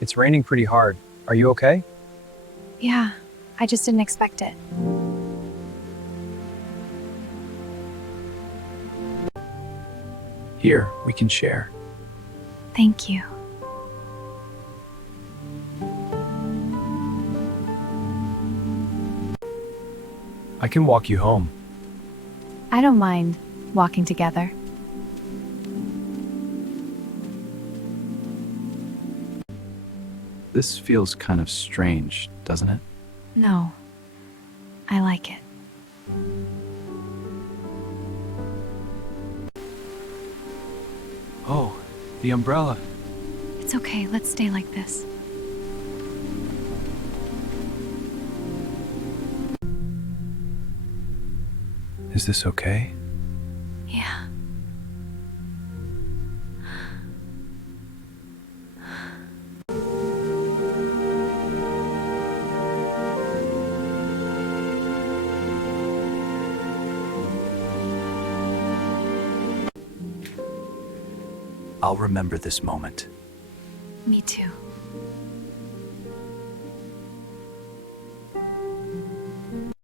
It's raining pretty hard. Are you okay? Yeah, I just didn't expect it. Here, we can share. Thank you. I can walk you home. I don't mind walking together. This feels kind of strange, doesn't it? No, I like it. Oh, the umbrella. It's okay, let's stay like this. Is this okay? Yeah. I'll remember this moment. Me too.